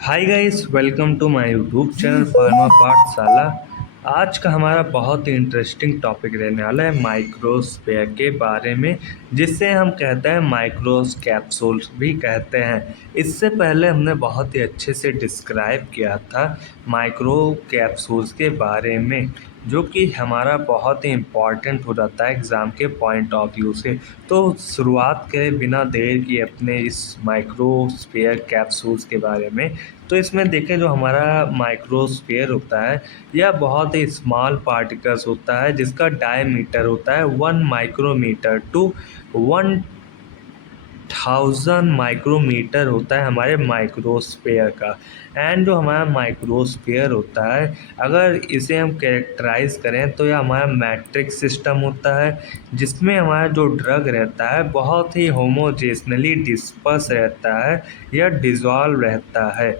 Hi guys, welcome to my YouTube channel pharma Pathshala. आज का हमारा बहुत ही इंटरेस्टिंग टॉपिक रहने वाला है माइक्रोस्फेयर के बारे में, जिसे हम कहते हैं माइक्रोस कैप्सूल्स भी कहते हैं। इससे पहले हमने बहुत ही अच्छे से डिस्क्राइब किया था माइक्रो कैप्सूल्स के बारे में, जो कि हमारा बहुत ही इम्पॉर्टेंट हो जाता है एग्ज़ाम के पॉइंट ऑफ व्यू से। तो शुरुआत करें बिना देर किए अपने इस माइक्रोस्फेयर कैप्सूल्स के बारे में। तो इसमें देखें, जो हमारा माइक्रोस्फेयर होता है यह बहुत ही स्मॉल पार्टिकल्स होता है, जिसका डायमीटर होता है 1 माइक्रोमीटर टू 1000 माइक्रोमीटर होता है हमारे माइक्रोस्फेयर का। एंड जो हमारा माइक्रोस्फेयर होता है, अगर इसे हम कैरेक्टराइज करें तो यह हमारा मैट्रिक्स सिस्टम होता है, जिसमें हमारा जो ड्रग रहता है बहुत ही होमोजेशनली डिस्पर्स रहता है या डिज़ोल्व रहता है।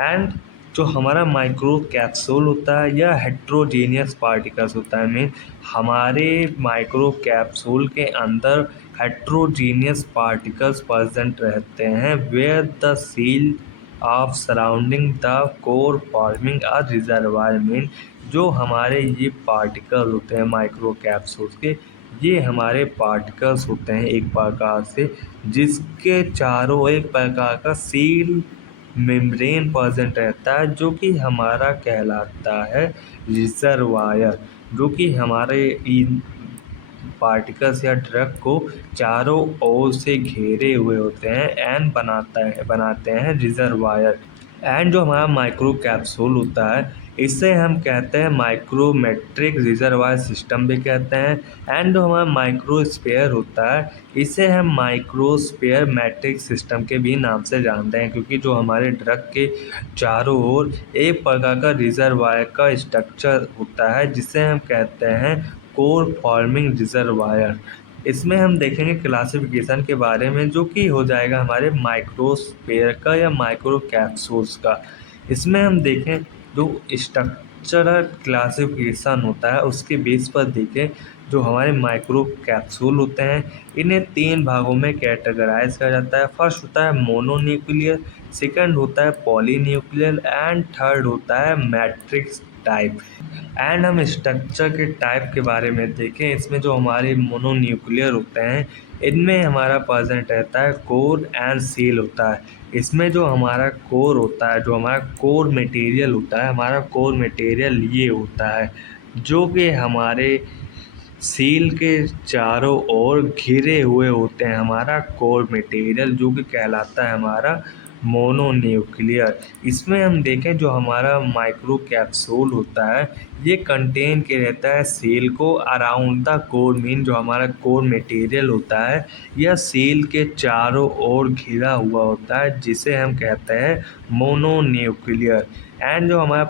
एंड जो हमारा माइक्रो कैप्सूल होता है यह हेट्रोजीनियस पार्टिकल्स होता है। मीन हमारे माइक्रो कैप्सूल के अंदर हेट्रोजीनियस पार्टिकल्स प्रेजेंट रहते हैं, where the seal of surrounding the core forming a reservoir. Mean जो हमारे ये पार्टिकल होते हैं माइक्रो कैप्सूल्स के, ये हमारे पार्टिकल्स होते हैं एक प्रकार से, जिसके चारों एक प्रकार का सील मेम्ब्रेन प्रेजेंट रहता है, जो कि हमारा कहलाता है रिजर्वायर, जो कि हमारे इन पार्टिकल्स या ड्रग को चारों ओर से घेरे हुए होते हैं एंड बनाते हैं रिजर्वायर। एंड जो हमारा माइक्रो कैप्सूल होता है इसे हम कहते हैं माइक्रोमेट्रिक रिजर्वायर सिस्टम भी कहते हैं। एंड जो हमारा माइक्रोस्फेयर होता है इसे हम माइक्रोस्फेयर मैट्रिक सिस्टम के भी नाम से जानते हैं, क्योंकि जो हमारे ड्रग के चारों ओर एक प्रकार का रिजर्वायर का स्ट्रक्चर होता है, जिसे हम कहते हैं कोर फॉर्मिंग रिजर्वायर। इसमें हम देखेंगे क्लासिफिकेशन के बारे में, जो कि हो जाएगा हमारे माइक्रोस्फेयर का या माइक्रो कैप्सूल्स का। इसमें हम देखें जो स्ट्रक्चरल क्लासिफिकेशन होता है उसके बेस पर देखें, जो हमारे माइक्रो कैप्सूल होते हैं इन्हें 3 भागों में कैटेगराइज किया जाता है। फर्स्ट होता है मोनोन्यूक्लियर, सेकंड होता है पॉलीन्यूक्लियर एंड थर्ड होता है मैट्रिक्स टाइप। एंड हम स्ट्रक्चर के टाइप के बारे में देखें, इसमें जो हमारे मोनोन्यूक्लियर होते हैं इनमें हमारा प्रेजेंट रहता है कोर एंड सील होता है। इसमें जो हमारा कोर होता है, जो हमारा कोर मटेरियल होता है, हमारा कोर मटेरियल ये होता है जो कि हमारे सील के चारों ओर घिरे हुए होते हैं, हमारा कोर मटेरियल जो कि कहलाता है हमारा मोनोन्यूक्लियर। इसमें हम देखें जो हमारा माइक्रो कैप्सूल होता है ये कंटेन के रहता है सेल को अराउंड द कोर। मीन जो हमारा कोर मटेरियल होता है यह सेल के चारों ओर घिरा हुआ होता है, जिसे हम कहते हैं मोनोन्यूक्लियर। एंड जो हमारा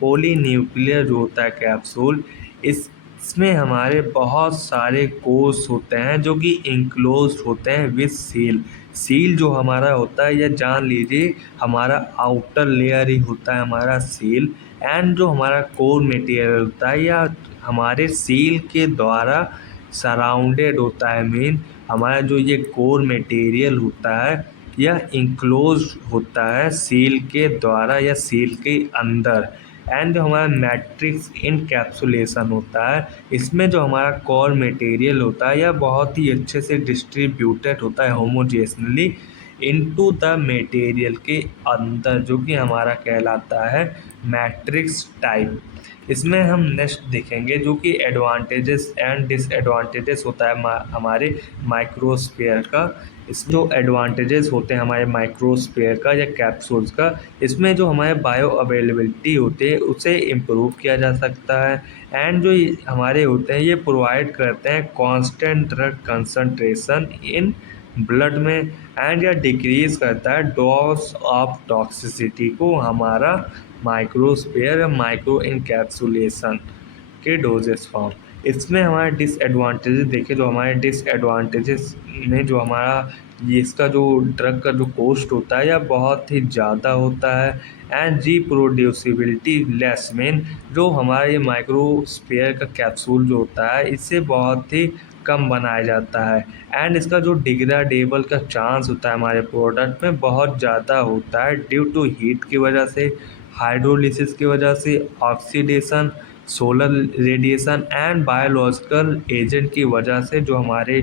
पॉलीन्यूक्लियर जो होता है कैप्सूल, इसमें हमारे बहुत सारे कोर्स होते हैं जो कि इंक्लोज होते हैं विद सील। सील जो हमारा होता है यह जान लीजिए हमारा आउटर लेयर ही होता है हमारा सील। एंड जो हमारा कोर मटेरियल होता है या हमारे सील के द्वारा सराउंडेड होता है। मीन हमारा जो ये कोर मटेरियल होता है यह इंक्लोज होता है सील के द्वारा या सील के अंदर। एंड जो हमारा मैट्रिक्स इनकैप्सुलेशन होता है, इसमें जो हमारा कोर मटेरियल होता है यह बहुत ही अच्छे से डिस्ट्रीब्यूटेड होता है होमोजेशनली इनटू द मटेरियल के अंदर, जो कि हमारा कहलाता है मैट्रिक्स टाइप। इसमें हम नेक्स्ट देखेंगे जो कि एडवांटेजेस एंड डिसएडवांटेजेस होता है हमारे माइक्रोस्फेयर का। इस जो एडवांटेजेस होते हैं हमारे माइक्रोस्फेयर का या कैप्सूल्स का, इसमें जो हमारे बायो अवेलेबिलिटी होती है उसे इम्प्रूव किया जा सकता है। एंड जो हमारे होते हैं ये प्रोवाइड करते हैं constant drug concentration in blood में। एंड यह डिक्रीज करता है डोज ऑफ टॉक्सिसिटी को हमारा माइक्रोस्फेयर माइक्रो इनकैप्सुलेशन के डोजेस फॉर्म। इसमें हमारे डिसएडवांटेजेस देखें, जो हमारे डिसएडवांटेजेस में जो हमारा ये इसका जो ड्रग का जो कॉस्ट होता है यह बहुत ही ज़्यादा होता है। And reproducibility less. मीन जो हमारा ये माइक्रोस्फेयर का कैप्सूल जो होता है इससे बहुत ही कम बनाया जाता है। एंड इसका जो डिग्रेडेबल का चांस होता है हमारे प्रोडक्ट में बहुत ज़्यादा होता है ड्यू टू हीट की वजह से, हाइड्रोलिसिस की वजह से, oxidation, solar radiation and biological agent की वजह से जो हमारे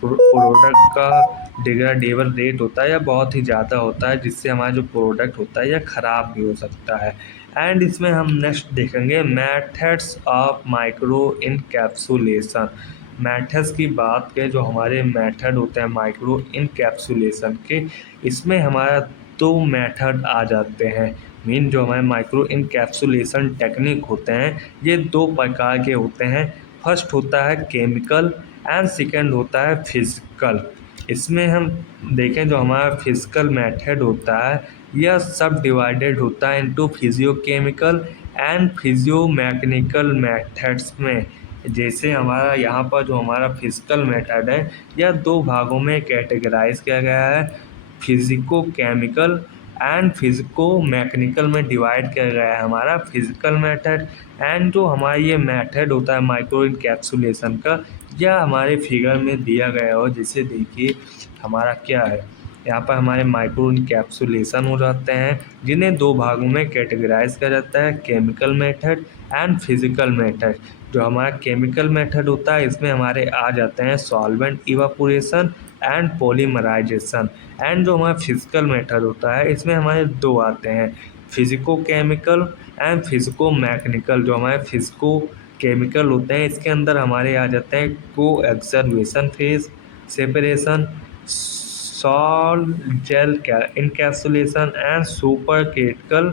प्रोडक्ट का डिग्रेडेबल रेट होता है या बहुत ही ज़्यादा होता है, जिससे हमारा जो प्रोडक्ट होता है यह ख़राब भी हो सकता है। एंड इसमें हम नेक्स्ट देखेंगे methods of micro encapsulation. Methods की बात करें, जो हमारे मेथड होते हैं माइक्रो इनकैप्सुलेशन के, इसमें हमारा दो मेथड आ जाते हैं। मीन जो हमारे माइक्रो इनकैप्सुलेशन टेक्निक होते हैं ये दो प्रकार के होते हैं। फर्स्ट होता है केमिकल एंड सेकेंड होता है फिजिकल। इसमें हम देखें जो हमारा फिजिकल मेथड होता है यह सब डिवाइडेड होता है इनटू फिजियोकेमिकल एंड फिजियोमैकेनिकल मेथड्स में। जैसे हमारा यहाँ पर जो हमारा फिजिकल मेथड है यह दो भागों में कैटेगराइज किया गया है, physico chemical and physico mechanical में डिवाइड किया गया है हमारा फिजिकल मेथड। एंड जो हमारा ये मेथड होता है माइक्रो इनकैप्सुलेशन का, यह हमारे फिगर में दिया गया हो। जैसे देखिए हमारा क्या है, यहाँ पर हमारे माइक्रो इनकैप्सुलेशन हो जाते हैं जिन्हें दो भागों में कैटेगराइज किया जाता है, chemical method and physical method. जो हमारा केमिकल मेथड होता है इसमें हमारे आ जाते हैं solvent evaporation and polymerization. And जो हमारा फिजिकल मेथड होता है इसमें हमारे दो आते हैं, physico chemical and physico mechanical. जो हमारे फिजिको केमिकल होते हैं इसके अंदर हमारे आ जाते हैं को coacervation phase, separation, salt gel encapsulation and super critical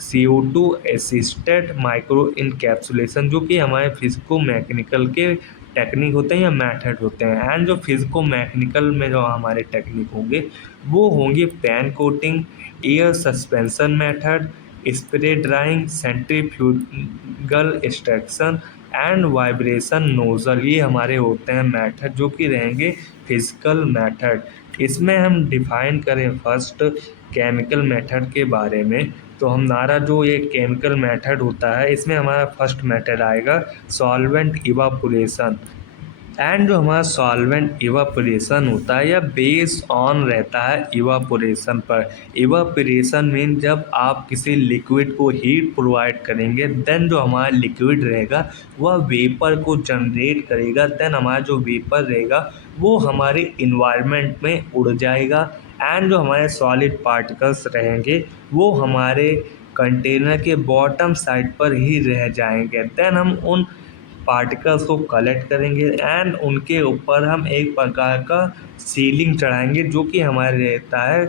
CO2 assisted micro encapsulation, जो कि हमारे फिजिको मैकेनिकल के टेक्निक होते हैं या मेथड होते हैं। एंड जो फिजिको मैकेनिकल में जो हमारे टेक्निक होंगे वो होंगे pan coating, air suspension method, spray drawing, centrifugal extraction and vibration nozzle. ये हमारे होते हैं मेथड जो कि रहेंगे फिजिकल मेथड। इसमें हम डिफाइन करें फर्स्ट केमिकल मेथड के बारे में, तो हमारा जो ये केमिकल मेथड होता है इसमें हमारा फर्स्ट मेथड आएगा सॉल्वेंट इवापोरेशन। एंड जो हमारा सॉल्वेंट इवापोरेशन होता है यह बेस्ड ऑन रहता है इवापोरेशन पर। इवापोरेशन मीन जब आप किसी लिक्विड को हीट प्रोवाइड करेंगे देन जो हमारा लिक्विड रहेगा वह वेपर को जनरेट करेगा। देन हमारा जो वेपर रहेगा वो हमारे इन्वायरमेंट में उड़ जाएगा। एंड जो हमारे सॉलिड पार्टिकल्स रहेंगे वो हमारे कंटेनर के बॉटम साइड पर ही रह जाएंगे। देन हम उन पार्टिकल्स को कलेक्ट करेंगे एंड उनके ऊपर हम एक प्रकार का सीलिंग चढ़ाएंगे जो कि हमारे रहता है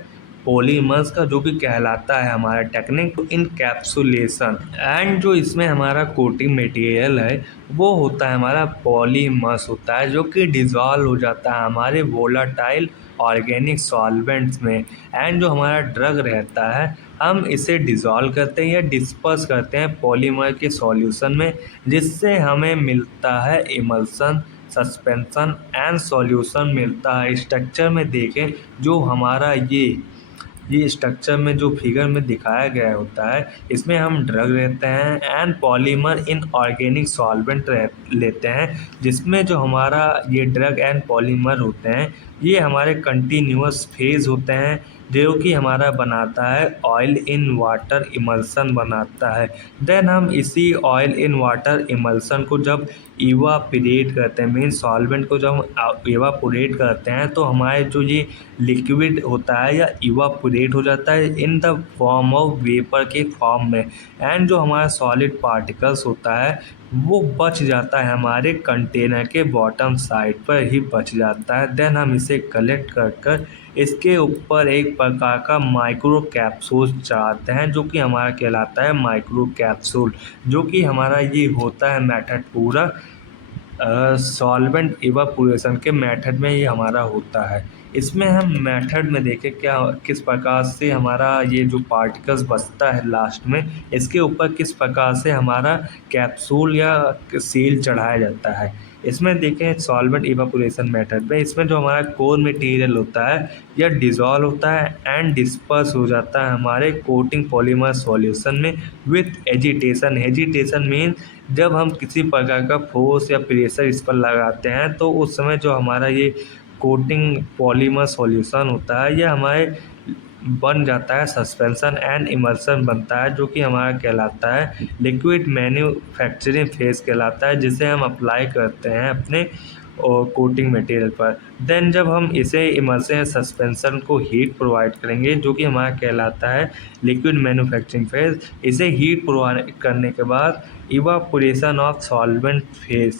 पॉलीमर्स का, जो कि कहलाता है हमारा टेक्निक इनकैप्सुलेशन। एंड जो इसमें हमारा कोटिंग मटेरियल है वो होता है हमारा पॉलीमर्स होता है, जो कि डिज़ोल्व हो जाता है हमारे वोलाटाइल ऑर्गेनिक सॉल्वेंट्स में। एंड जो हमारा ड्रग रहता है हम इसे डिज़ोल्व करते हैं या डिस्पर्स करते हैं पॉलीमर के सॉल्यूशन में, जिससे हमें मिलता है इमल्सन, सस्पेंशन एंड सॉल्यूशन मिलता है। स्ट्रक्चर में देखें जो हमारा ये स्ट्रक्चर में जो फिगर में दिखाया गया होता है इसमें हम ड्रग लेते हैं and polymer in organic solvent लेते हैं, जिसमें जो हमारा ये ड्रग एंड पॉलीमर होते हैं ये हमारे कंटिन्यूअस फेज होते हैं, जो कि हमारा बनाता है ऑयल इन वाटर इमल्सन बनाता है। देन हम इसी ऑयल इन वाटर इमल्सन को जब इवापोरेट करते हैं, मीन सॉल्वेंट को जब हम इवापोरेट करते हैं तो हमारे जो ये लिक्विड होता है या इवापोरेट हो जाता है in the form of vapour के फॉर्म में। एंड जो हमारा सॉलिड पार्टिकल्स होता है वो बच जाता है हमारे कंटेनर के बॉटम साइड पर ही बच जाता है। देन हम इसे कलेक्ट कर इसके ऊपर एक प्रकार का माइक्रो कैप्सूल चढ़ाते हैं जो कि हमारा कहलाता है माइक्रो कैप्सूल, जो कि हमारा ये होता है मेथड पूरा सॉल्वेंट इवापोरेशन के मेथड में ये हमारा होता है। इसमें हम मेथड में देखें क्या किस प्रकार से हमारा ये जो पार्टिकल्स बचता है लास्ट में इसके ऊपर किस प्रकार से हमारा कैप्सूल या सील चढ़ाया जाता है। इसमें देखें सॉल्वेंट इवापोरेशन मेथड में इसमें जो हमारा कोर मटेरियल होता है यह डिज़ोल्व होता है एंड डिस्पर्स हो जाता है हमारे कोटिंग पॉलीमर सॉल्यूशन में विथ एजिटेशन। एजिटेशन मीन जब हम किसी प्रकार का फोर्स या प्रेशर इस पर लगाते हैं तो उस समय जो हमारा ये कोटिंग पॉलीमर सॉल्यूशन होता है, ये हमारे बन जाता है सस्पेंशन एंड इमल्सन बनता है, जो कि हमारा कहलाता है लिक्विड मैन्युफैक्चरिंग फेज कहलाता है, जिसे हम अप्लाई करते हैं अपने और कोटिंग मटेरियल पर। देन जब हम इसे इमल्सन सस्पेंशन को हीट प्रोवाइड करेंगे, जो कि हमारा कहलाता है लिक्विड मैन्युफैक्चरिंग फेज। इसे हीट प्रोवाइड करने के बाद इवापोरेशन ऑफ सॉल्वेंट फेज,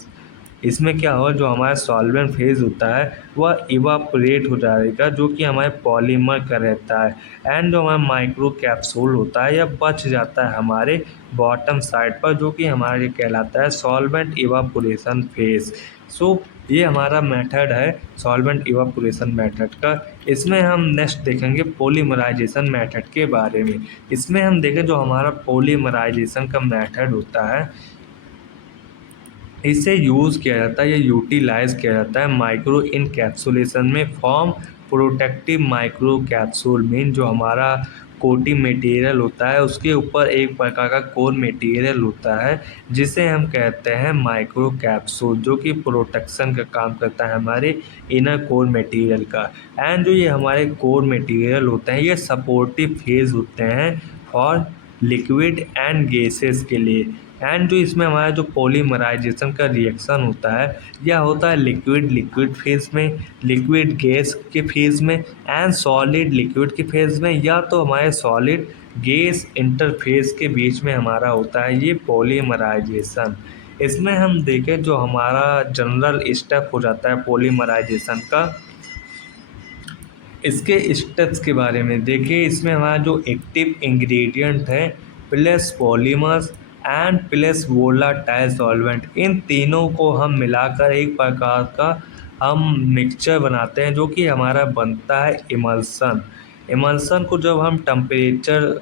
इसमें क्या होगा, जो हमारा सॉल्वेंट फेज होता है वह इवापोरेट हो जाएगा, जो कि हमारे पॉलीमर का रहता है। एंड जो हमारा माइक्रो कैप्सूल होता है यह बच जाता है हमारे बॉटम साइड पर, जो कि हमारा ये कहलाता है सॉल्वेंट इवापोरेशन फेज। सो ये हमारा मेथड है सॉल्वेंट इवापोरेशन मेथड का। इसमें हम नेक्स्ट देखेंगे पॉलीमराइजेशन मेथड के बारे में। इसमें हम देखें जो हमारा पॉलीमराइजेशन का मेथड होता है, इसे यूज़ किया जाता है या यूटिलाइज किया जाता है माइक्रो इनकैप्सुलेशन में form protective micro capsule mean जो हमारा कोटिंग मटेरियल होता है उसके ऊपर एक प्रकार का कोर मटेरियल होता है, जिसे हम कहते हैं माइक्रो कैप्सूल, जो कि प्रोटेक्शन का काम करता है हमारे इनर कोर मटेरियल का। एंड जो ये हमारे कोर मटेरियल होते हैं ये सपोर्टिव फेज होते हैं और लिक्विड एंड गैसेस के लिए। एंड जो इसमें हमारा जो पॉलीमराइजेशन का रिएक्शन होता है यह होता है लिक्विड लिक्विड फेज में, लिक्विड गैस के फेज में एंड सॉलिड लिक्विड के फेज में, या तो हमारे सॉलिड गैस इंटरफेस के बीच में हमारा होता है ये पॉलीमराइजेशन। इसमें हम देखें जो हमारा जनरल स्टेप हो जाता है पॉलीमराइजेशन का, इसके स्टेप्स के बारे में देखिए। इसमें हमारा जो एक्टिव इंग्रेडिएंट है plus polymers and plus volatile solvent, इन तीनों को हम मिलाकर एक प्रकार का हम मिक्सचर बनाते हैं, जो कि हमारा बनता है इमल्सन। इमल्सन को जब हम टेम्परेचर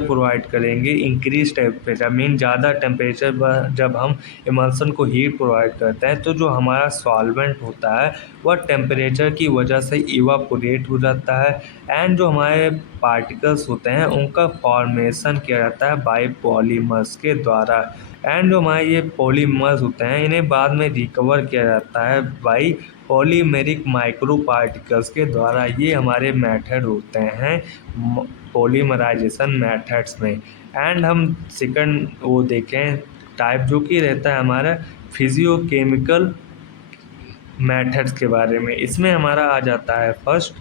प्रोवाइड करेंगे, इंक्रीज टेम्परेचर मीन ज़्यादा टेम्परेचर पर जब हम इमल्सन को हीट प्रोवाइड करते हैं तो जो हमारा सॉल्वेंट होता है वह टेम्परेचर की वजह से इवापोरेट हो जाता है। एंड जो हमारे पार्टिकल्स होते हैं उनका फॉर्मेशन किया जाता है बाय पॉलीमर्स के द्वारा। एंड जो हमारे ये पॉलीमर्स होते हैं इन्हें बाद में रिकवर किया जाता है बाय पॉलीमेरिक माइक्रो पार्टिकल्स के द्वारा। ये हमारे मेथड होते हैं पॉलीमराइजेशन मेथड्स में। एंड हम सेकंड वो देखें टाइप, जो कि रहता है हमारा फिजियोकेमिकल मेथड्स के बारे में। इसमें हमारा आ जाता है फर्स्ट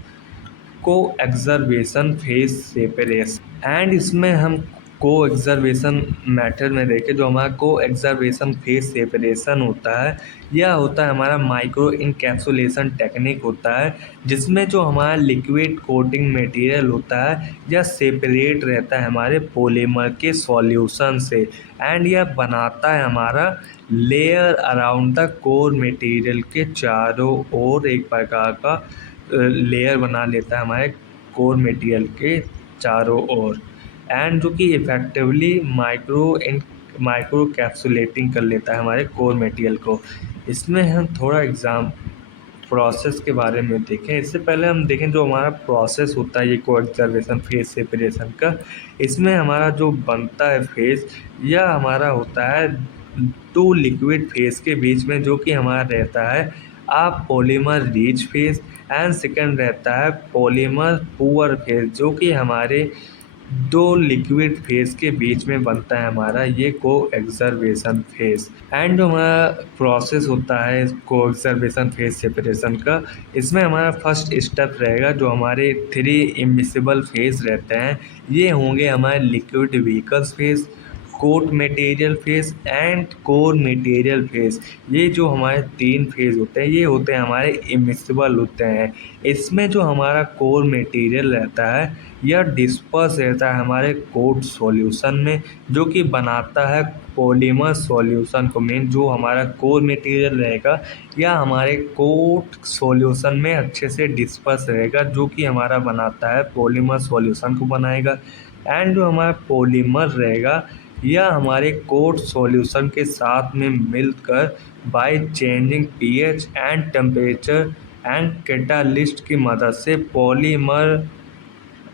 को एक्सर्वेशन फेज सेपरेशन। एंड इसमें हम को एक्सर्वेशन मेथड में देखें जो हमारा को एक्सर्वेशन फेज सेपरेशन होता है, यह होता है हमारा माइक्रो इनकैप्सुलेशन टेक्निक होता है, जिसमें जो हमारा लिक्विड कोटिंग मटेरियल होता है यह सेपरेट रहता है हमारे पॉलीमर के सॉल्यूशन से। एंड यह बनाता है हमारा layer around the core material के चारों ओर एक प्रकार का लेयर बना लेता है हमारे कोर मटेरियल के चारों ओर। एंड जो कि इफ़ेक्टिवली माइक्रो कैप्सुलेटिंग कर लेता है हमारे कोर मटेरियल को। इसमें हम थोड़ा एग्ज़ाम प्रोसेस के बारे में देखें। इससे पहले हम देखें जो हमारा प्रोसेस होता है ये को एक्सर्वेशन फेज सेपरेशन का, इसमें हमारा जो बनता है फेज यह हमारा होता है टू लिक्विड फेज के बीच में, जो कि हमारा रहता है आप polymer rich phase and second रहता है पॉलीमर पुअर फेज, जो कि हमारे दो लिक्विड फेज के बीच में बनता है हमारा ये को एक्सर्वेशन फेज। एंड जो हमारा प्रोसेस होता है को एक्सर्वेशन फेज सेपरेशन का, इसमें हमारा फर्स्ट स्टेप रहेगा जो हमारे 3 इमिसिबल फेज रहते हैं, ये होंगे हमारे liquid vehicles phase, coat material phase and core material phase. ये जो हमारे 3 फेज होते हैं ये होते हैं हमारे इमिसिबल होते हैं। इसमें जो हमारा कोर मटेरियल रहता है यह डिस्पर्स रहता है हमारे कोट सॉल्यूशन में, जो कि बनाता है पॉलीमर सॉल्यूशन को। मेन जो हमारा कोर मटेरियल रहेगा यह हमारे कोट सॉल्यूशन में अच्छे से डिस्पर्स रहेगा, जो कि हमारा बनाता है पॉलीमर सॉल्यूशन को बनाएगा। एंड जो हमारा पॉलीमर रहेगा यह हमारे कोट सॉल्यूशन के साथ में मिलकर by changing pH and temperature and catalyst की मदद से पॉलीमर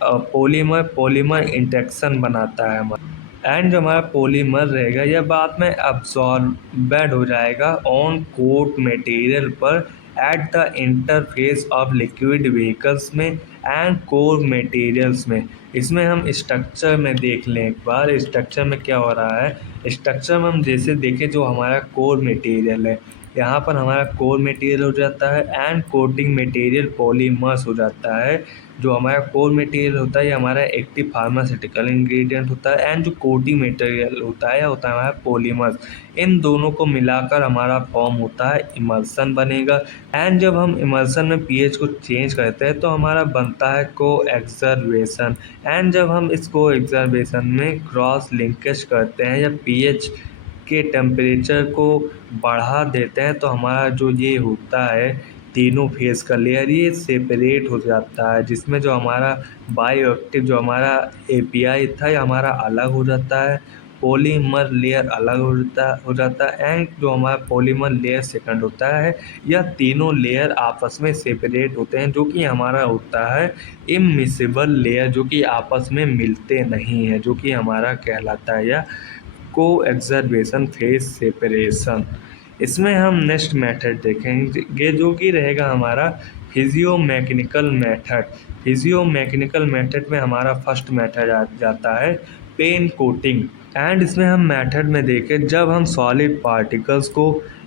पॉलीमर इंटरेक्शन बनाता है हमारा। एंड जो हमारा पॉलीमर रहेगा यह बाद में अब्सॉर्बेड हो जाएगा ऑन कोट मटेरियल पर at the interface of liquid vehicles में एंड कोर मटेरियल्स में। इसमें हम स्ट्रक्चर में देख लें एक बार स्ट्रक्चर में क्या हो रहा है। स्ट्रक्चर में हम जैसे देखें जो हमारा कोर मटेरियल है यहाँ पर हमारा कोर मटेरियल हो जाता है एंड कोटिंग मटेरियल पॉलीमर्स हो जाता है। जो हमारा कोर मटेरियल होता है ये हमारा एक्टिव फार्मास्यूटिकल इंग्रेडिएंट होता है एंड जो कोटिंग मटेरियल होता है होता है हमारा पॉलीमर्स। इन दोनों को मिलाकर हमारा फॉर्म होता है इमल्सन बनेगा। एंड जब हम इमल्सन में पीएच को चेंज करते हैं तो हमारा बनता है को एक्सर्वेशन। एंड जब हम इस को एक्सर्वेशन में क्रॉस लिंकेज करते हैं या पीएच के टेम्परेचर को बढ़ा देते हैं तो हमारा जो ये होता है तीनों फेस का लेयर ये सेपरेट हो जाता है, जिसमें जो हमारा बायोएक्टिव जो हमारा एपीआई था ये हमारा अलग हो जाता है, पॉलीमर लेयर अलग हो जाता है एंड जो हमारा पॉलीमर लेयर सेकंड होता है यह तीनों लेयर आपस में सेपरेट होते हैं जो कि हमारा होता है इममिसिबल लेयर जो कि आपस में मिलते नहीं हैं, जो कि हमारा कहलाता है या को एक्सर्वेशन फेज सेपरेशन। इसमें हम नेक्स्ट मेथड देखेंगे जो कि रहेगा हमारा physio mechanical method. Physio mechanical method में हमारा फर्स्ट मेथड आ जाता है पेन कोटिंग। एंड इसमें हम मेथड में देखें जब हम सॉलिड पार्टिकल्स को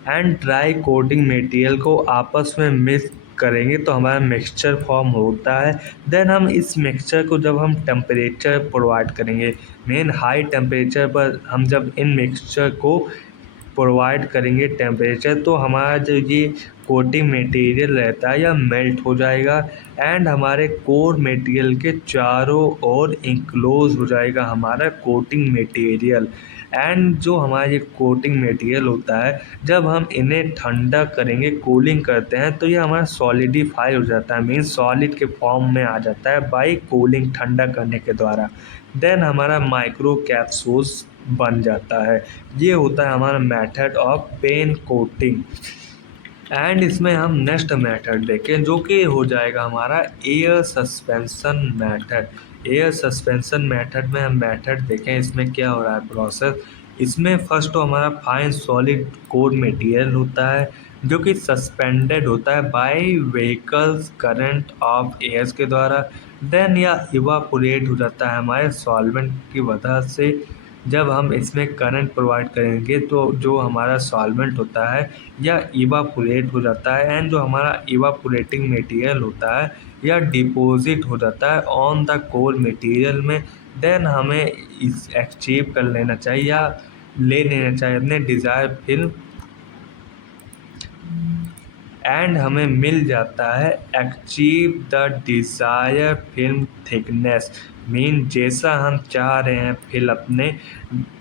एंड ड्राई कोटिंग मटेरियल को आपस में मिक्स करेंगे तो हमारा मिक्सचर फॉर्म होता है। देन हम इस मिक्सचर को जब हम टेम्परेचर प्रोवाइड करेंगे मेन हाई टेम्परेचर पर हम जब इन मिक्सचर को प्रोवाइड करेंगे टेम्परेचर तो हमारा जो ये कोटिंग मटेरियल रहता है यह मेल्ट हो जाएगा एंड हमारे कोर मटेरियल के चारों ओर इंक्लोज हो जाएगा हमारा कोटिंग मटेरियल। एंड जो हमारा ये कोटिंग मटेरियल होता है जब हम इन्हें ठंडा करेंगे कूलिंग करते हैं तो ये हमारा सॉलिडिफाई हो जाता है मीन्स सॉलिड के फॉर्म में आ जाता है बाई कूलिंग ठंडा करने के द्वारा। देन हमारा माइक्रो कैप्सूल्स बन जाता है। ये होता है हमारा method of pan coating. And इसमें हम नेक्स्ट मेथड देखें जो कि हो जाएगा हमारा air suspension method. Air suspension method में हम मेथड देखें इसमें क्या हो रहा है प्रोसेस। इसमें फर्स्ट तो हमारा फाइन सॉलिड कोर मटेरियल होता है जो कि सस्पेंडेड होता है by vehicles current of airs के द्वारा। देन यह इवापोरेट हो जाता है हमारे सॉल्वेंट की वजह से। जब हम इसमें करंट प्रोवाइड करेंगे तो जो हमारा सॉल्वेंट होता है यह इवापोरेट हो जाता है एंड जो हमारा इवापोरेटिंग मटेरियल होता है यह डिपॉजिट हो जाता है ऑन द कोर मटेरियल में। देन हमें इस अचीव कर लेना चाहिए या ले लेना चाहिए अपने डिज़ायर फिल्म एंड हमें मिल जाता है achieve the desire film thickness. Mean जैसा हम चाह रहे हैं फिल अपने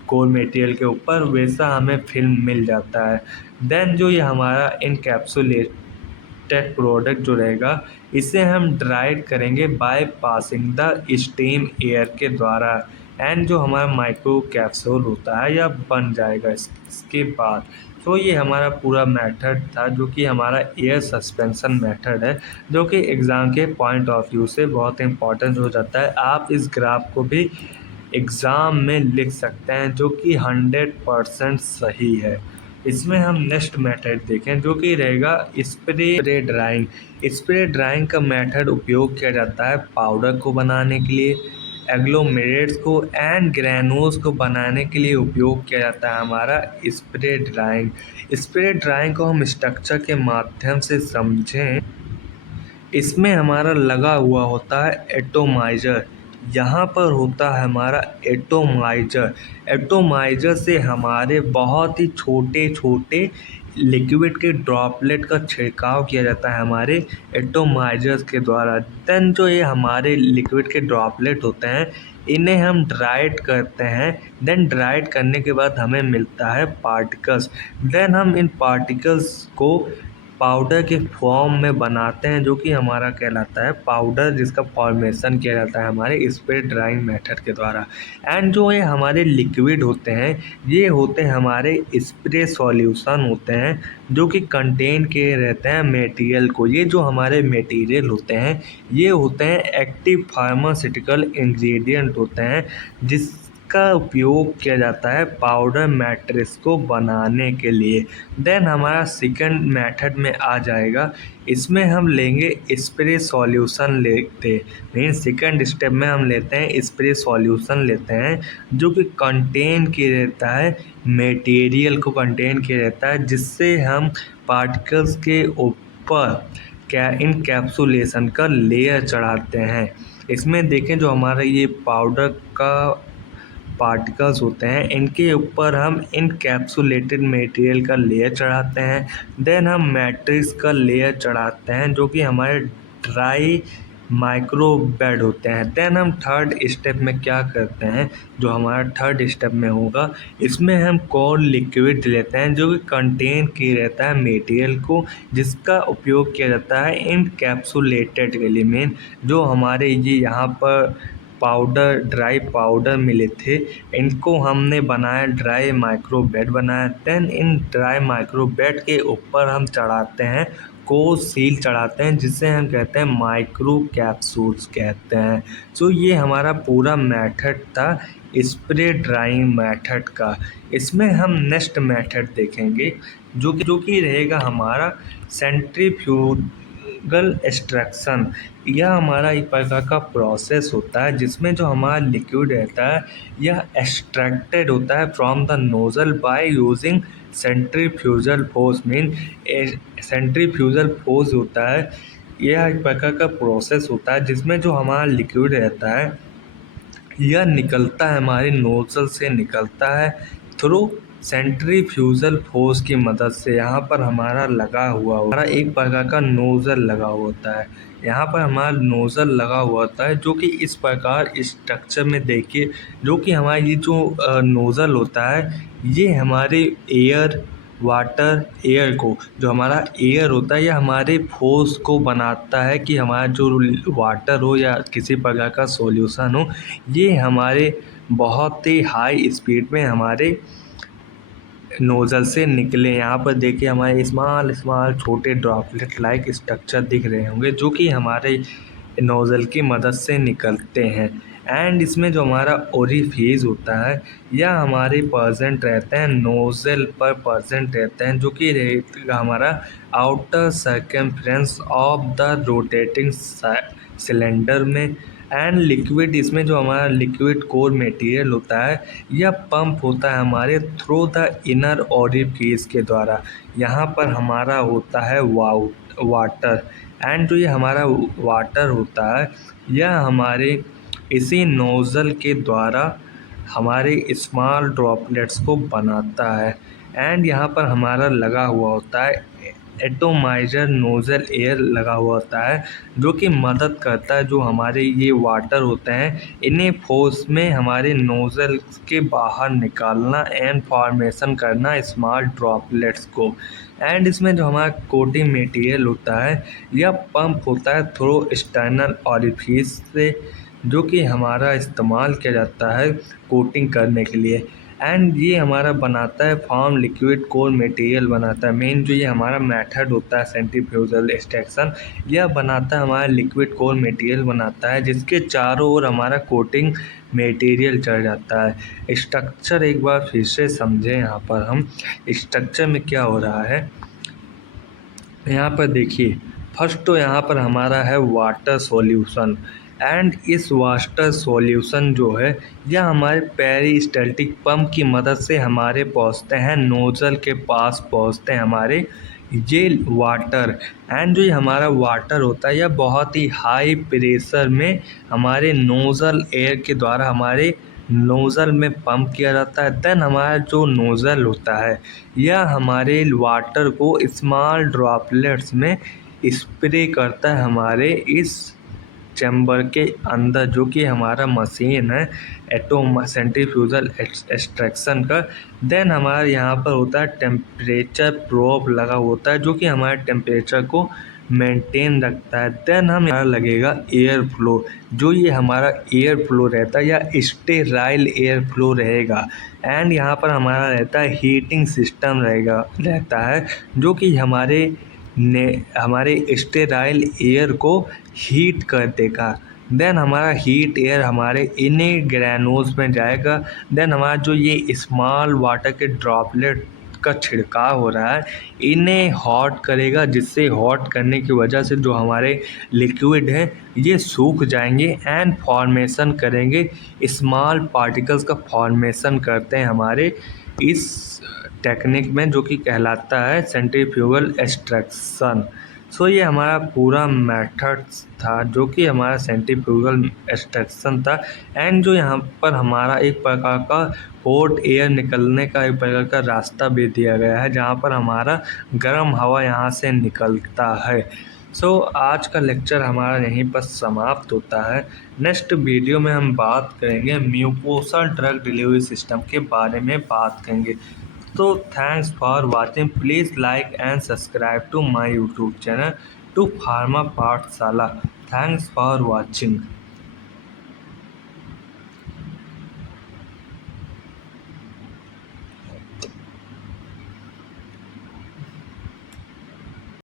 कोर मटेरियल के ऊपर वैसा हमें फिल्म मिल जाता है। देन जो ये हमारा इनकैप्सुलेटेड प्रोडक्ट जो रहेगा इसे हम ड्राइड करेंगे by passing the steam air के द्वारा एंड जो हमारा माइक्रो कैप्सूल होता है यह बन जाएगा इसके बाद। तो ये हमारा पूरा मेथड था जो कि हमारा एयर सस्पेंशन मेथड है जो कि एग्ज़ाम के पॉइंट ऑफ व्यू से बहुत इम्पॉर्टेंट हो जाता है। आप इस ग्राफ को भी एग्ज़ाम में लिख सकते हैं जो कि 100% सही है। इसमें हम नेक्स्ट मेथड देखें जो कि रहेगा स्प्रे ड्राइंग। स्प्रे ड्राइंग का मेथड उपयोग किया जाता है पाउडर को बनाने के लिए, एग्लोमेरेट्स को एंड ग्रैनुल्स को बनाने के लिए उपयोग किया जाता है हमारा स्प्रे ड्राइंग। स्प्रे ड्राइंग को हम स्ट्रक्चर के माध्यम से समझें। इसमें हमारा लगा हुआ होता है एटोमाइज़र। यहाँ पर होता है हमारा एटोमाइज़र। एटोमाइज़र से हमारे बहुत ही छोटे छोटे लिक्विड के ड्रॉपलेट का छिड़काव किया जाता है हमारे एटोमाइज़र्स के द्वारा। देन जो ये हमारे लिक्विड के ड्रॉपलेट होते हैं इन्हें हम ड्राइड करते हैं। देन ड्राइड करने के बाद हमें मिलता है पार्टिकल्स। देन हम इन पार्टिकल्स को पाउडर के फॉर्म में बनाते हैं जो कि हमारा कहलाता है पाउडर, जिसका फॉर्मेशन किया जाता है हमारे स्प्रे ड्राइंग मेथड के द्वारा। एंड जो ये हमारे लिक्विड होते हैं ये होते हैं हमारे स्प्रे सॉल्यूशन होते हैं जो कि कंटेन किए रहते हैं मटेरियल को। ये जो हमारे मटेरियल होते हैं ये होते हैं एक्टिव फार्मास्यूटिकल इंग्रेडिएंट होते हैं जिसका जिसका उपयोग किया जाता है पाउडर मैट्रिक्स को बनाने के लिए। देन हमारा सेकंड मेथड में आ जाएगा, इसमें हम लेंगे स्प्रे सॉल्यूशन लेते, मीन सेकंड स्टेप में हम लेते हैं स्प्रे सॉल्यूशन लेते हैं, जो कि कंटेन किया रहता है मटेरियल को कंटेन किया रहता है, जिससे हम पार्टिकल्स के ऊपर क्या इनकैप्सुलेशन का लेयर चढ़ाते हैं। इसमें देखें जो हमारा ये पाउडर का पार्टिकल्स होते हैं, इनके ऊपर हम इनकैप्सुलेटेड मटेरियल का लेयर चढ़ाते हैं। देन हम मैट्रिक्स का लेयर चढ़ाते हैं, जो कि हमारे ड्राई माइक्रो बेड होते हैं। देन हम थर्ड स्टेप में क्या करते हैं, जो हमारा थर्ड स्टेप में होगा, इसमें हम कोर लिक्विड लेते हैं, जो कि कंटेन किया रहता है मटेरियल को, जिसका उपयोग किया जाता है इनकैप्सुलेटेड के लिए। मीन जो हमारे ये यहाँ पर पाउडर ड्राई पाउडर मिले थे, इनको हमने बनाया ड्राई माइक्रो बेड बनाया। देन इन ड्राई माइक्रो बेड के ऊपर हम चढ़ाते हैं को सील चढ़ाते हैं, जिसे हम कहते हैं माइक्रो कैप्सूल्स कहते हैं। सो ये हमारा पूरा मेथड था स्प्रे ड्राइंग मेथड का। इसमें हम नेक्स्ट मेथड देखेंगे, जो कि रहेगा हमारा सेंट्रीफ्यूगल एक्सट्रैक्शन। यह हमारा एक प्रकार का प्रोसेस होता है, जिसमें जो हमारा लिक्विड रहता है यह एक्सट्रैक्टेड होता है from the nozzle by using centrifugal force. Mean centrifugal force होता है, यह एक प्रकार का प्रोसेस होता है, जिसमें जो हमारा लिक्विड रहता है यह निकलता है, हमारे नोज़ल से निकलता है थ्रू सेंट्रीफ्यूगल फोर्स की मदद से। यहाँ पर हमारा लगा हुआ हमारा एक प्रकार का नोज़ल लगा हुआ होता है, यहाँ पर हमारा नोज़ल लगा हुआ होता है, जो कि इस प्रकार स्ट्रक्चर में देखिए, जो कि हमारा ये जो नोज़ल होता है ये हमारे एयर वाटर एयर को, जो हमारा एयर होता है यह हमारे फोर्स को बनाता है कि हमारा जो वाटर हो या किसी प्रकार का सॉल्यूशन हो, ये हमारे बहुत ही हाई स्पीड में हमारे नोज़ल से निकले। यहाँ पर देखिए हमारे स्मॉल स्मॉल छोटे ड्रॉपलेट लाइक स्ट्रक्चर दिख रहे होंगे, जो कि हमारे नोज़ल की मदद से निकलते हैं। एंड इसमें जो हमारा ओरिफिस होता है यह हमारे परसेंट रहते हैं नोज़ल पर परसेंट रहते हैं, जो कि रहेगा हमारा outer circumference of the rotating cylinder में। एंड लिक्विड, इसमें जो हमारा लिक्विड कोर मटेरियल होता है यह पंप होता है हमारे थ्रू द इनर ओरिफिस के द्वारा। यहाँ पर हमारा होता है वाटर, एंड जो ये हमारा वाटर होता है यह हमारे इसी नोज़ल के द्वारा हमारे स्मॉल ड्रॉपलेट्स को बनाता है। एंड यहाँ पर हमारा लगा हुआ होता है एटोमाइजर नोज़ल एयर लगा हुआ होता है, जो कि मदद करता है जो हमारे ये वाटर होते हैं इन्हें फोर्स में हमारे नोज़ल के बाहर निकालना एंड फॉर्मेशन करना स्मॉल ड्रॉपलेट्स को। एंड इसमें जो हमारा कोटिंग मटेरियल होता है यह पंप होता है थ्रू एक्सटर्नल ओरिफिस से, जो कि हमारा इस्तेमाल किया जाता है कोटिंग करने के लिए। एंड ये हमारा बनाता है फॉर्म लिक्विड कोर मटेरियल बनाता है। मेन जो ये हमारा मेथड होता है सेंट्रीफ्यूगल एक्सट्रैक्शन, यह बनाता है हमारा लिक्विड कोर मटेरियल बनाता है, जिसके चारों ओर हमारा कोटिंग मटेरियल चढ़ जाता है। स्ट्रक्चर एक बार फिर से समझें, यहाँ पर हम स्ट्रक्चर में क्या हो रहा है यहाँ पर देखिए। फर्स्ट तो यहाँ पर हमारा है वाटर सॉल्यूशन, एंड इस वाटर सॉल्यूशन जो है यह हमारे पेरिस्टैल्टिक पंप की मदद से हमारे पहुँचते हैं नोज़ल के पास पहुँचते हैं हमारे ये वाटर। एंड जो ये हमारा वाटर होता है यह बहुत ही हाई प्रेशर में हमारे नोज़ल एयर के द्वारा हमारे नोज़ल में पंप किया जाता है। देन हमारा जो नोज़ल होता है यह हमारे वाटर को स्मॉल ड्रॉपलेट्स में स्प्रे करता है हमारे इस चैम्बर के अंदर, जो कि हमारा मशीन है सेंट्रीफ्यूगल एक्सट्रैक्शन का। देन हमारा यहाँ पर होता है टेम्परेचर प्रोब लगा होता है, जो कि हमारे टेम्परेचर को मेंटेन रखता है। देन हम यहाँ लगेगा एयर फ्लो, जो ये हमारा एयर फ्लो रहता है या स्टेराइल एयर फ्लो रहेगा। एंड यहाँ पर हमारा रहता है हीटिंग सिस्टम रहता है, जो कि हमारे स्टेराइल एयर को हीट कर देगा। देन हमारा हीट एयर हमारे इन्हीं ग्रैन्यूल्स में जाएगा। देन हमारा जो ये स्मॉल वाटर के ड्रॉपलेट का छिड़काव हो रहा है इन्हें हॉट करेगा, जिससे हॉट करने की वजह से जो हमारे लिक्विड है ये सूख जाएंगे एंड फॉर्मेशन करेंगे। स्मॉल पार्टिकल्स का फॉर्मेशन करते हैं हमारे इस टेक्निक में, जो कि कहलाता है सेंट्रीफ्यूगल एक्सट्रैक्शन। सो ये हमारा पूरा मेथड था जो कि हमारा सेंट्रीफ्यूगल एक्सट्रैक्शन था। एंड जो यहाँ पर हमारा एक प्रकार का हॉट एयर निकलने का एक प्रकार का रास्ता भी दिया गया है, जहाँ पर हमारा गर्म हवा यहाँ से निकलता है। सो आज का लेक्चर हमारा यहीं पर समाप्त होता है। नेक्स्ट वीडियो में हम बात करेंगे म्यूकोसा ड्रग डिलीवरी सिस्टम के बारे में बात करेंगे। तो thanks for watching, please like and subscribe to my YouTube channel to Pharma Pathshala. Thanks for watching.